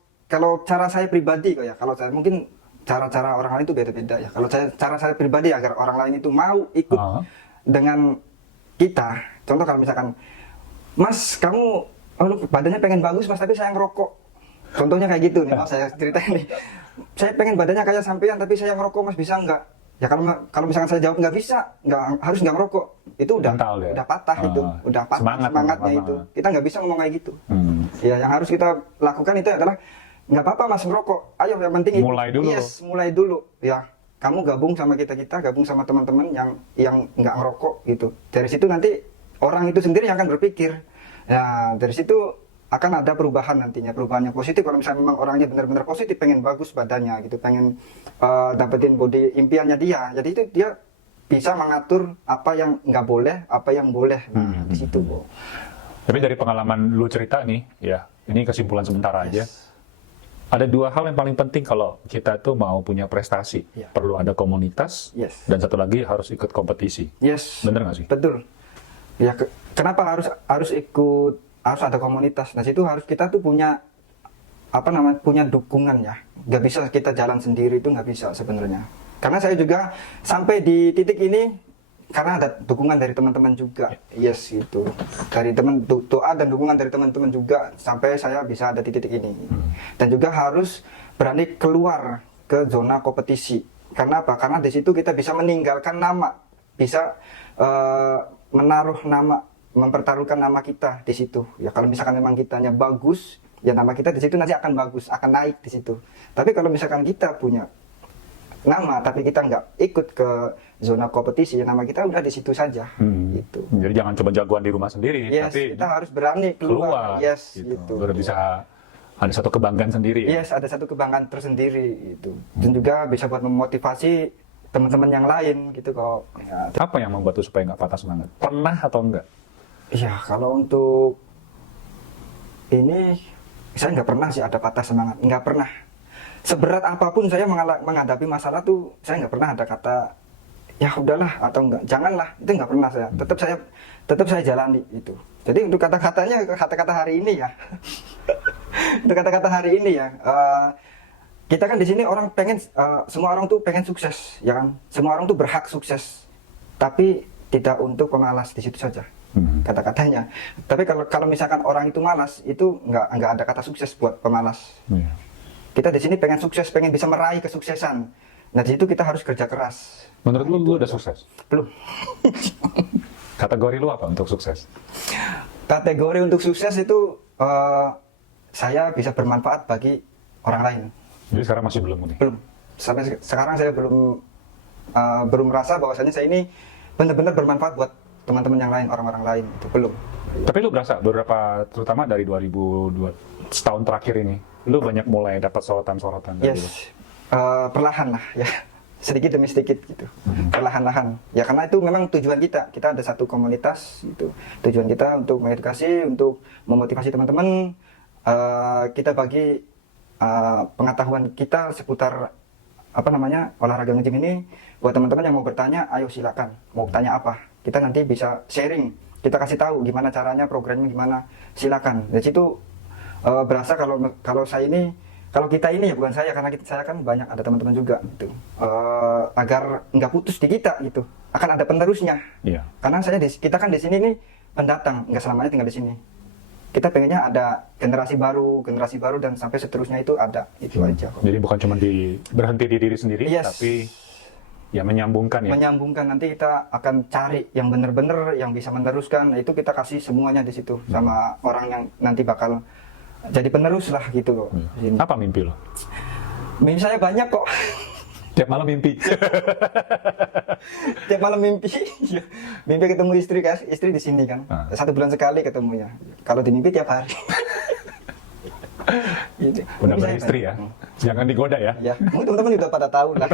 cara saya pribadi kok ya, kalau saya mungkin cara-cara orang lain itu beda-beda ya. Kalau cara saya pribadi agar orang lain itu mau ikut Ah. dengan kita. Contoh kalau misalkan, Mas kamu lu badannya pengen bagus Mas, tapi saya ngerokok. Contohnya kayak gitu nih, Mas, saya ceritain nih. Saya pengen badannya kayak sampean tapi saya ngerokok Mas, bisa nggak? Ya kalau misalkan saya jawab nggak bisa, harus nggak ngerokok, itu udah Mental ya? udah patah itu, udah patah semangatnya itu. Kita nggak bisa ngomong kayak gitu. Ya yang harus kita lakukan itu adalah nggak apa-apa Mas ngerokok, ayo yang penting ikut. Mulai dulu. Yes, mulai dulu. Ya kamu gabung sama kita gabung sama teman-teman yang nggak ngerokok gitu. Dari situ nanti orang itu sendiri yang akan berpikir. Ya dari situ akan ada perubahan nantinya, perubahan yang positif. Kalau misalnya memang orangnya benar-benar positif, pengen bagus badannya gitu, pengen dapetin body impiannya dia, jadi itu dia bisa mengatur apa yang nggak boleh, apa yang boleh. Nah, di situ. Tapi dari pengalaman lu cerita nih, ya ini kesimpulan sementara aja. Ada dua hal yang paling penting kalau kita tuh mau punya prestasi. Ya. Perlu ada komunitas, Yes. dan satu lagi harus ikut kompetisi. Yes. Bener nggak sih? Betul. Ya kenapa harus ada komunitas? Nah situ harus kita tuh punya punya dukungan ya. Nggak bisa kita jalan sendiri, itu nggak bisa sebenarnya. Karena saya juga sampai di titik ini karena ada dukungan dari teman-teman juga. Yes gitu. Dari doa dan dukungan dari teman-teman juga sampai saya bisa ada di titik ini. Dan juga harus berani keluar ke zona kompetisi. Karena apa? Karena di situ kita bisa meninggalkan nama, bisa menaruh nama, mempertaruhkan nama kita di situ. Ya kalau misalkan memang kitanya bagus, ya nama kita di situ nanti akan bagus, akan naik di situ. Tapi kalau misalkan kita punya nama tapi kita nggak ikut ke zona kompetisi, ya nama kita udah di situ saja. Gitu. Jadi jangan cuma jagoan di rumah sendiri, Yes, tapi kita harus berani keluar. Yes, gitu. Baru bisa ada satu kebanggaan sendiri. Ya? Yes, ada satu kebanggaan tersendiri itu. Dan juga bisa buat memotivasi teman-teman yang lain gitu kok. Ya, Apa yang membuat lu supaya nggak patah semangat? Pernah atau enggak? iya, kalau untuk ini saya nggak pernah sih ada patah semangat, nggak pernah. Seberat apapun saya menghadapi masalah tuh, saya nggak pernah ada kata ya udahlah atau enggak, janganlah, itu nggak pernah saya. Tetap saya jalani itu. Jadi untuk kata-kata hari ini ya, untuk kata-kata hari ini ya, kita kan di sini orang pengen, semua orang tuh pengen sukses, ya kan? Semua orang tuh berhak sukses, tapi tidak untuk pemalas, di situ saja kata-katanya. Tapi kalau misalkan orang itu malas, itu nggak ada kata sukses buat pemalas. Iya. Kita di sini pengen sukses, pengen bisa meraih kesuksesan. Nah di situ kita harus kerja keras. Menurut lu udah sukses? Belum. Kategori lu apa untuk sukses? Kategori untuk sukses itu saya bisa bermanfaat bagi orang lain. Jadi sekarang masih belum nih? Belum. Sampai sekarang saya belum merasa bahwasannya saya ini benar-benar bermanfaat buat teman-teman yang lain, orang-orang lain. Itu belum. Tapi lu berasa beberapa, terutama dari 2002 setahun terakhir ini, lu banyak mulai dapat sorotan-sorotan dari lu? Yes. Perlahan lah ya. Sedikit demi sedikit gitu. Perlahan-lahan. Ya karena itu memang tujuan kita. Kita ada satu komunitas gitu. Tujuan kita untuk mengedukasi, untuk memotivasi teman-teman. Kita bagi pengetahuan kita seputar olahraga nge-gym ini buat teman-teman yang mau bertanya, ayo silakan. Mau tanya apa? Kita nanti bisa sharing. Kita kasih tahu gimana caranya, programnya gimana. Silakan. Dari situ berasa kalau kita ini ya bukan saya, karena saya kan banyak ada teman-teman juga gitu. Agar nggak putus di kita gitu. Akan ada penerusnya. Iya. Karena kita kan di sini nih pendatang, nggak selamanya tinggal di sini. Kita pengennya ada generasi baru dan sampai seterusnya itu ada, itu aja. Jadi bukan cuma berhenti di diri sendiri, Yes. tapi ya menyambungkan ya. Menyambungkan, nanti kita akan cari yang benar-benar yang bisa meneruskan, itu kita kasih semuanya di situ sama orang yang nanti bakal jadi penerus lah gitu loh. Apa mimpi lo? Mimpi saya banyak kok. Tiap malam mimpi. Tiap malam mimpi. Mimpi ketemu istri di sini kan. 1 bulan sekali ketemunya. Kalau di mimpi tiap hari. Gitu. Benar-benar istri ya. Jangan digoda ya. Ya, mungkin teman-teman juga pada tahu lah.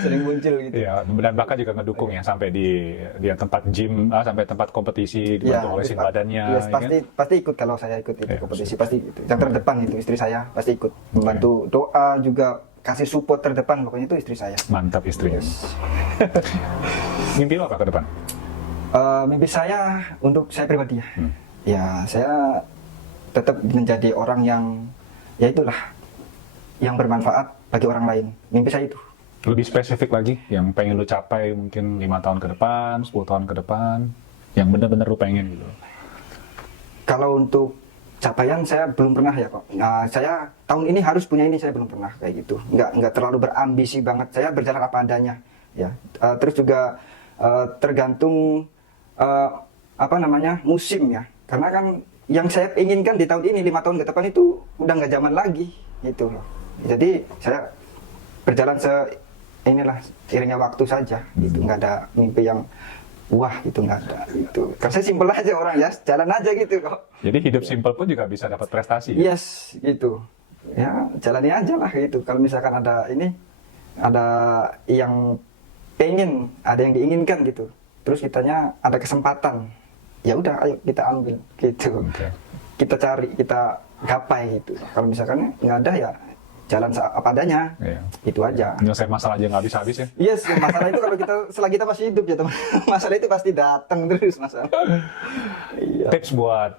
Sering muncul gitu. Ya, dan bahkan juga ngedukung ya sampai di tempat gym, sampai tempat kompetisi, dibantu olesin badannya. Yes, ya kan? pasti ikut kalau saya ikut itu Ya, kompetisi, pasti itu. Yang terdepan itu istri saya pasti ikut membantu doa juga, kasih support terdepan pokoknya itu istri saya. Mantap istrinya. Mimpi lo apa ke depan? Mimpi saya untuk saya pribadi ya, ya saya tetap menjadi orang yang ya itulah yang bermanfaat bagi orang lain. Mimpi saya itu. Lebih spesifik lagi, yang pengen lo capai mungkin 5 tahun ke depan, 10 tahun ke depan, yang benar-benar lo pengen gitu. Kalau untuk capaian saya belum pernah ya kok. Nah, saya tahun ini harus punya ini, saya belum pernah kayak gitu. Nggak terlalu berambisi banget. Saya berjalan apa adanya. Ya. Terus juga tergantung musim ya. Karena kan yang saya inginkan di tahun ini 5 tahun ke depan itu udah nggak zaman lagi gitu loh. Jadi saya berjalan iringnya waktu saja. Gitu. Nggak ada mimpi yang wah gitu, nggak ada gitu. Karena saya simpel aja orang ya, jalan aja gitu kok. Jadi hidup simpel pun juga bisa dapat prestasi. Ya? Yes, gitu. Ya, jalani aja lah gitu. Kalau misalkan ada yang pengen, ada yang diinginkan gitu. Terus kitanya ada kesempatan. Ya udah, ayo kita ambil gitu. Okay. Kita cari, kita gapai gitu. Kalau misalkan nggak ada ya jalan apa adanya, itu aja. Nyelesain masalah aja nggak habis-habis ya? Yes, masalah itu kalau selagi kita masih hidup ya teman, masalah itu pasti datang terus masalah. Iya. Tips buat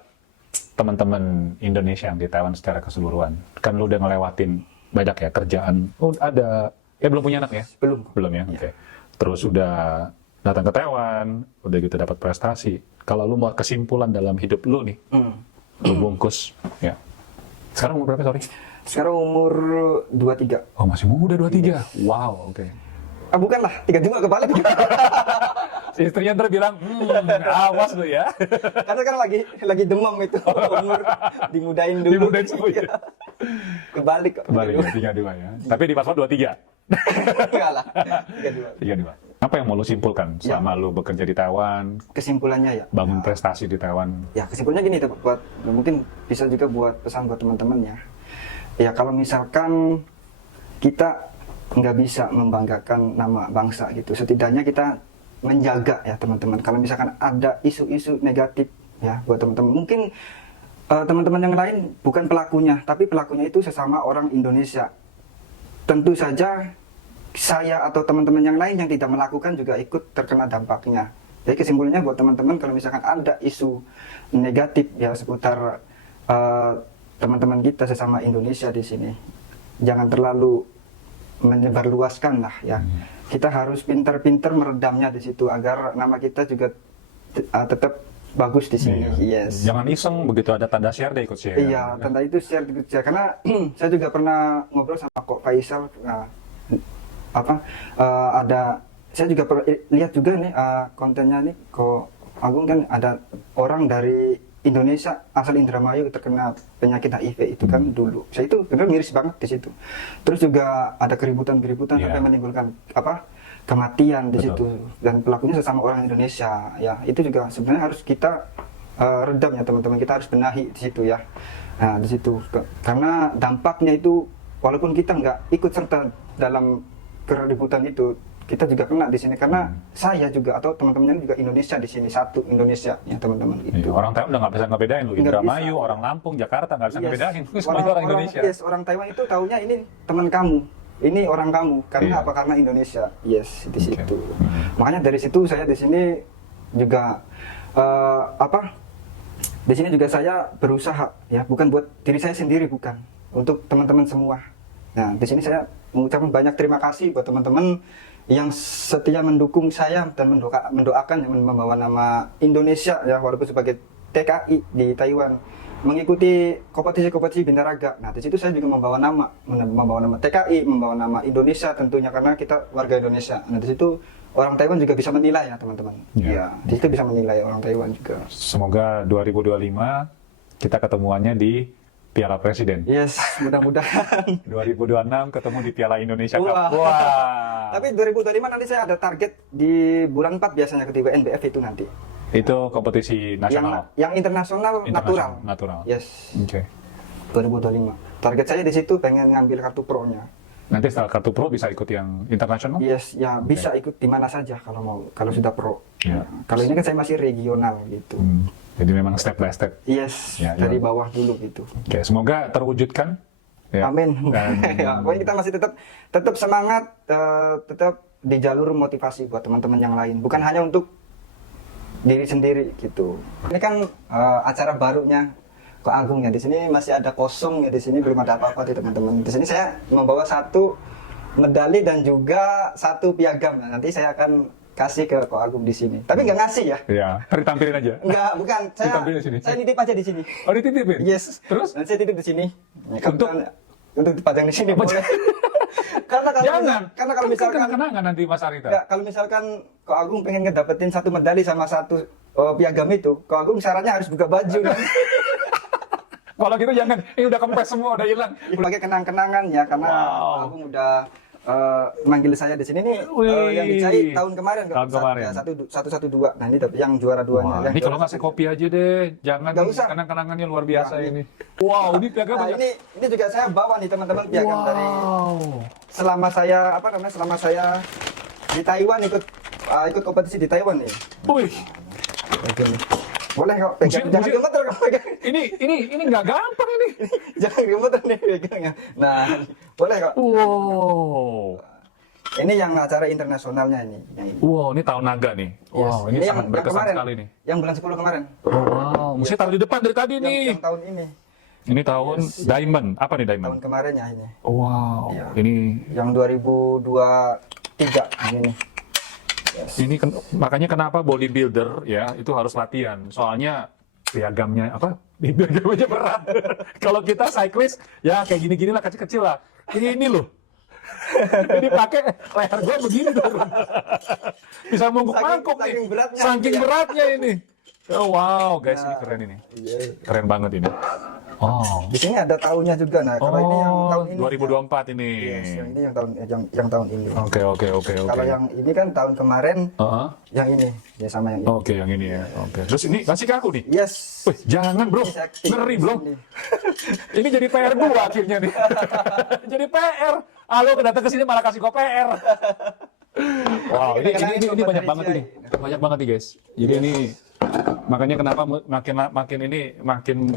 teman-teman Indonesia yang di Taiwan secara keseluruhan, kan lu udah ngelewatin banyak ya kerjaan. Oh ada, belum punya anak ya? Belum ya, oke. Terus udah datang ke Taiwan, udah gitu dapat prestasi. Kalau lu mau kesimpulan dalam hidup lu nih, lu bungkus, ya. Sekarang umur berapa, sorry? Sekarang umur 23. Oh, masih muda 23? Wow, oke. Bukan lah, 32 kebalik. Si istrinya ntar bilang, awas lu ya. Karena kan lagi demam itu, umur dimudain dulu. Dimudain semua ya. Kebalik kok. Kebalik ya, 32 ya. Tapi di paspor 23? Enggak lah, 32. Apa yang mau lu simpulkan selama lu bekerja di Taiwan? Kesimpulannya ya. Bangun prestasi di Taiwan. Ya, kesimpulannya gini tuh, mungkin bisa juga buat pesan buat teman-teman ya. Ya kalau misalkan kita nggak bisa membanggakan nama bangsa gitu, setidaknya kita menjaga ya teman-teman. Kalau misalkan ada isu-isu negatif ya buat teman-teman, mungkin teman-teman yang lain bukan pelakunya, tapi pelakunya itu sesama orang Indonesia. Tentu saja saya atau teman-teman yang lain yang tidak melakukan juga ikut terkena dampaknya. Jadi kesimpulannya buat teman-teman, kalau misalkan ada isu negatif ya seputar teman-teman kita sesama Indonesia di sini, jangan terlalu menyebarluaskan lah ya. Kita harus pintar-pintar meredamnya di situ agar nama kita juga tetap bagus di sini. Yes. Jangan iseng begitu ada tanda share deh ikut share. Iya, tanda itu share ikut share. Karena saya juga pernah ngobrol sama Kok Faisal. Saya juga lihat juga nih kontennya nih Kok Agung, kan ada orang dari Indonesia asal Indramayu terkena penyakit HIV itu kan dulu. Saya itu benar miris banget di situ. Terus juga ada keributan sampai menimbulkan kematian di situ, dan pelakunya sesama orang Indonesia. Ya, itu juga sebenarnya harus kita redam ya teman-teman. Kita harus benahi di situ ya. Nah, di situ karena dampaknya itu walaupun kita nggak ikut serta dalam keributan itu, kita juga kena di sini karena saya juga atau teman-teman juga Indonesia di sini, satu Indonesia ya teman-teman gitu. Orang Taiwan udah nggak bisa ngebedain lu, Indramayu, orang Lampung, Jakarta nggak bisa ngebedain. Semuanya orang Indonesia. Orang Taiwan itu taunya ini teman kamu, ini orang kamu. Karena apa? Karena Indonesia. Yes, di situ. Makanya dari situ saya di sini juga di sini juga saya berusaha ya, bukan buat diri saya sendiri, bukan, untuk teman-teman semua. Nah, di sini saya mengucapkan banyak terima kasih buat teman-teman yang setia mendukung saya dan mendoakan yang membawa nama Indonesia ya, walaupun sebagai TKI di Taiwan, mengikuti kompetisi Bintaraga. Nah, di situ saya juga membawa nama TKI, membawa nama Indonesia tentunya karena kita warga Indonesia. Nah, di situ orang Taiwan juga bisa menilai ya, teman-teman. Ya, di situ bisa menilai orang Taiwan juga. Semoga 2025 kita ketemuannya di Piala Presiden. Yes, mudah-mudahan. 2026 ketemu di Piala Indonesia Cup. Wah. Tapi 2025 nanti saya ada target di bulan 4 biasanya ketika NBF itu nanti. Itu kompetisi nasional. Yang internasional natural. Yes. Oke. 2025. Target saya di situ pengen ngambil kartu pro-nya. Nanti setelah kartu pro bisa ikut yang internasional? Yes, ya bisa ikut di mana saja kalau mau, kalau sudah pro. Ya. Kalau ini kan saya masih regional gitu. Jadi memang step by step. Yes, dari bawah dulu gitu. Oke, semoga terwujudkan Ya. Amin. Amin. Ya, pokoknya kita masih tetap semangat, tetap di jalur motivasi buat teman-teman yang lain. Bukan hanya untuk diri sendiri gitu. Ini kan acara barunya Ko Agung ya. Di sini masih ada kosong ya. Di sini belum ada apa-apa di teman-teman. Di sini saya membawa 1 medali dan juga 1 piagam. Nah, nanti saya akan kasih ke Ko Agung di sini. Tapi nggak ngasih ya. Ya, ditampilin aja. Enggak, bukan. Ditampilin di sini. Saya nitip aja di sini. Oh, dititipin? Yes. Terus? Nanti saya titip di sini. Ya, Untuk dipajang di sini boleh. karena kalau misalkan kenangan nanti Mas Arita. ya, kalau misalkan Ko Agung pengen ngedapetin 1 medali sama 1 piagam itu, Ko Agung syaratnya harus buka baju kan. Kalau gitu jangan, ini udah kempes semua, udah hilang. Sebagai kenang-kenangan ya, karena Ko Agung udah manggil saya di sini nih yang dicari tahun kemarin. Tahun kemarin. Ya, 112. Nah, ini yang juara 2-nya. Wah, ini kalau ngasih kopi aja deh, jangan Nggak usah. kenang-kenangannya luar biasa Nah, ini. Wow, ini piagam Nah, banyak. ini juga saya bawa nih teman-teman piagam dari selama saya di Taiwan ikut kompetisi di Taiwan nih. Wih, Boleh kok pegang, jangan Mesti- gemeter kok pegang. ini nggak gampang ini. Jangan gemeter nih pegangnya. Nah, boleh kok. Wow, Ini yang acara internasionalnya ini. Yang ini. wow, ini tahun naga nih. Wow, ini Ini sangat berkesan kemarin, sekali nih. Yang bulan 10 kemarin. Oh, wow, mesti taruh di depan dari tadi nih. Yang tahun ini. Ini tahun Diamond, apa nih Tahun Diamond? kemarin ya ini. Wow, Iya. ini Yang 2023 ini. makanya kenapa bodybuilder ya itu harus latihan. Soalnya piagamnya apa? Piagam aja berat. Kalau kita cyclist ya kayak gini-gini lah kecil-kecil lah. Ini loh. Ini pakai leher gua begini turun. Bisa mangkuk-mangkuk nih. saking beratnya. Saking beratnya ini. Oh, wow, guys, ini keren ini. Keren banget ini. Oh. Di sini ada tahunnya juga. Nah, kalau ini yang tahun ini. 2024 ini. Yes, yang ini yang tahun ini. Oke. Kalau yang ini kan tahun kemarin, Heeh. yang ini ya sama yang ini. Oke, yang ini ya. Oke. Terus ini kasih ke aku nih. Yes. Wih, jangan bro, Ini saya aktif ngeri di bro. sini. Ini jadi PR gua akhirnya nih. Jadi PR. Halo, datang ke sini malah kasih gua PR. Wow, ini banyak banget ini. Banyak banget nih guys. Jadi ini makanya kenapa makin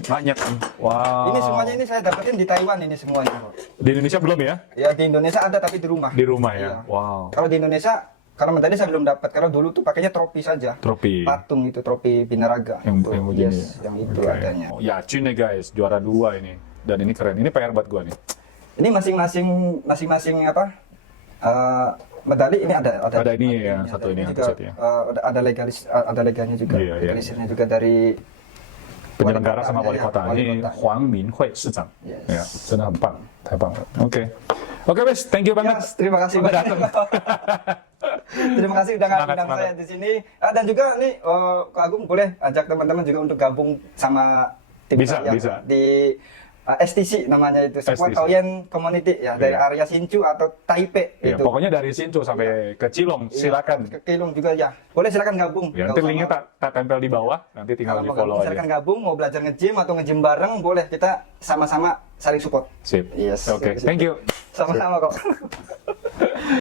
banyak nih. Wow. Ini semuanya ini saya dapetin di Taiwan ini semuanya. Di Indonesia belum ya? Ya di Indonesia ada tapi di rumah. Di rumah ya. Iya. Wow. Kalau di Indonesia, kalau medali saya belum dapat. Kalau dulu tuh pakainya trofi saja. Trofi. Patung itu, trofi Binaraga. Yang Tuh, begini. yes, yang itu Oke. adanya. Oh, Yacin nih guys, juara 2 ini. Dan ini keren. Ini PR buat gua nih. Ini masing-masing apa? Medali ini ada Ada ini ya, satu ini yang juga, set ya. ada leganya juga, Iya, iya. legalisirnya juga dari Penyelenggara sama wali kota. Ini kota. Huang Minhui Sicang. Yes. Ya, 真的很棒，太棒了. Oke. Oke, Bes, thank you banget. Yes, terima kasih Udah banyak. datang. Terima kasih udah Semangat, ngundang semangat. saya di sini. Dan juga nih, Ko Agung boleh ajak teman-teman juga untuk gabung sama tim Bisa, saya bisa. di STC namanya itu, Squad STC. Taoyuan Community ya, dari Iya. area Hsinchu atau Taipei Ya, itu. pokoknya dari Hsinchu sampai ke Cilong, Iya, silakan. ke Kilung juga ya. Boleh silakan gabung. Ya, Nggak nanti usah linknya malu. tak tempel di bawah, nanti tinggal di Kalau mau follow gabung, aja. silakan gabung, mau belajar nge-gym atau nge-gym bareng, boleh kita sama-sama saling support. Sip. Yes. Oke, thank you. Sama-sama kok.